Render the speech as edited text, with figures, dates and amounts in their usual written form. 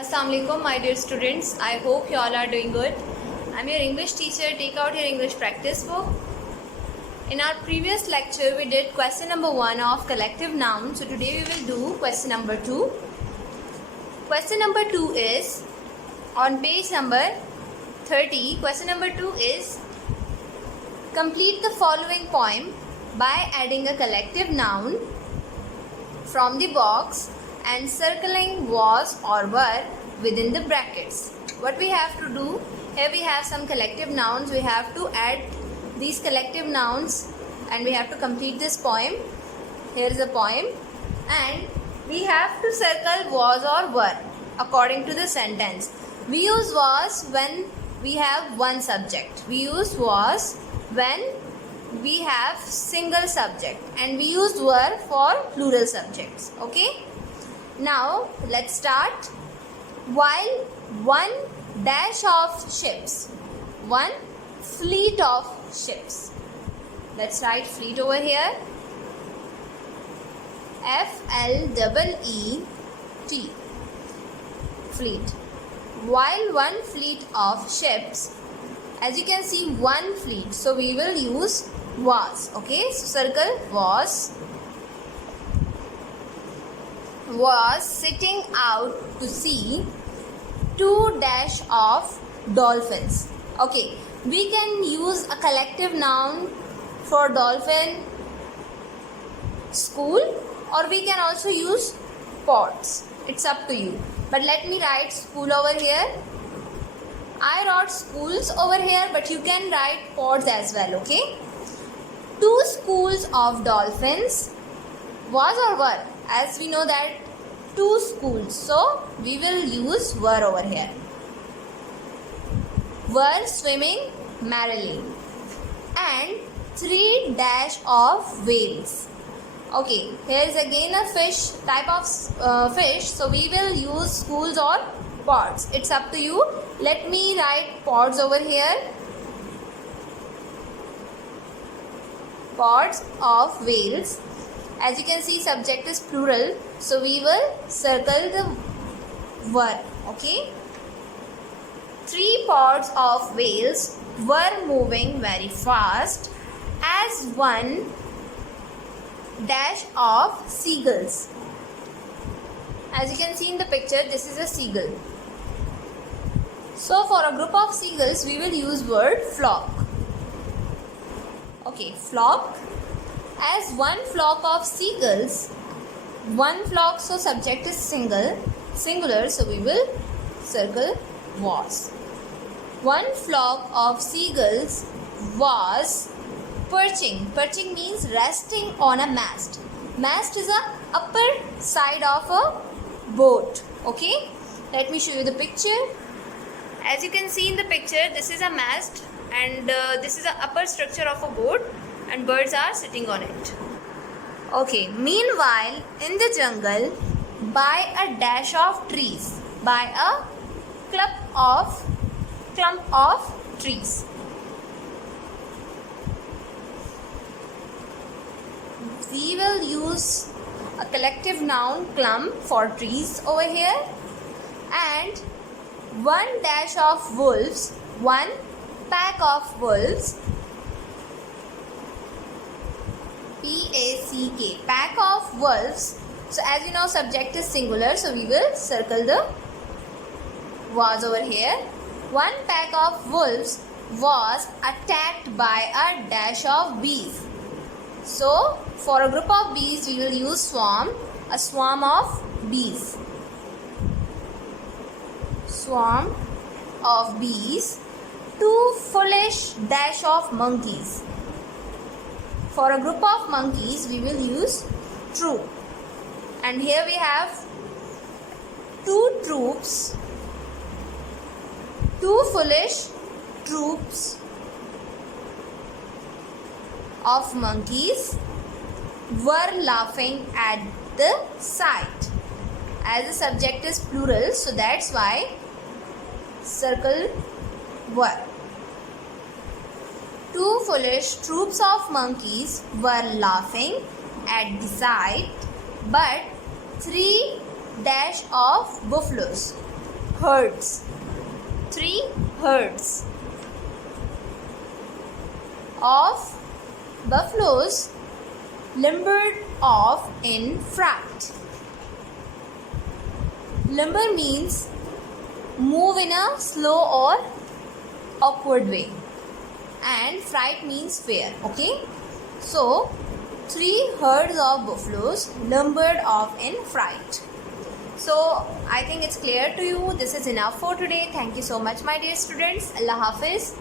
Assalamualaikum, my dear students. I hope you all are doing good. I'm your English teacher. Take out your English practice book. In our previous lecture, we did question number 1 of collective nouns. So today we will do question number 2. Question number 2 is on page number 30. Question number 2 is complete the following poem by adding a collective noun from the box and circling was or were within the brackets. What we have to do, here we have some collective nouns. We have to add these collective nouns and we have to complete this poem. Here is a poem and we have to circle was or were according to the sentence. We use was when we have one subject. We use was when we have single subject, and we use were for plural subjects. Okay, now let's start. While one dash of ships, one fleet of ships. Let's write fleet over here. F-L-E-E-T, fleet. While one fleet of ships, as you can see, one fleet, so we will use was. Okay, so circle was sitting out to sea two dash of dolphins. Okay, we can use a collective noun for dolphin, school, or we can also use pods. It's up to you. But let me write school over here. I wrote schools over here, but you can write pods as well. Okay, two schools of dolphins was or were, as we know that two schools, so we will use were over here. Were swimming merrily, and three dash of whales. Okay, here is again a fish, type of fish, so we will use schools or pods. It's up to you. Let me write pods over here. Pods of whales. As you can see, subject is plural, so we will circle the were. Okay, three pods of whales were moving very fast as one dash of seagulls. As you can see in the picture, this is a seagull. So for a group of seagulls, we will use word flock. Okay, flock. As one flock of seagulls, one flock, so subject is singular, so we will circle was. One flock of seagulls was perching. Perching means resting on a mast. Mast is a upper side of a boat. Okay, let me show you the picture. As you can see in the picture, this is a mast and this is the upper structure of a boat and birds are sitting on it. Okay, meanwhile in the jungle, by a dash of trees, by a clump of trees. We will use a collective noun clump for trees over here, and one dash of wolves, one pack of wolves, P-A-C-K, pack of wolves. So as you know, subject is singular, so we will circle the was over here. One pack of wolves was attacked by a dash of bees. So for a group of bees, we will use swarm, a swarm of bees. Swarm of bees. Two foolish dash of monkeys. For a group of monkeys, we will use troop. And here we have two troops, two foolish troops of monkeys were laughing at the sight. As the subject is plural, so that's why circle were. Two foolish troops of monkeys were laughing at the sight, but three dash of buffaloes herds. 3 herds of buffaloes limbered off in fright. Limber means move in a slow or awkward way, and fright means fear. Okay, so 3 herds of buffaloes lumbered off in fright. So I think it's clear to you. This is enough for today. Thank you so much, my dear students. Allah Hafiz.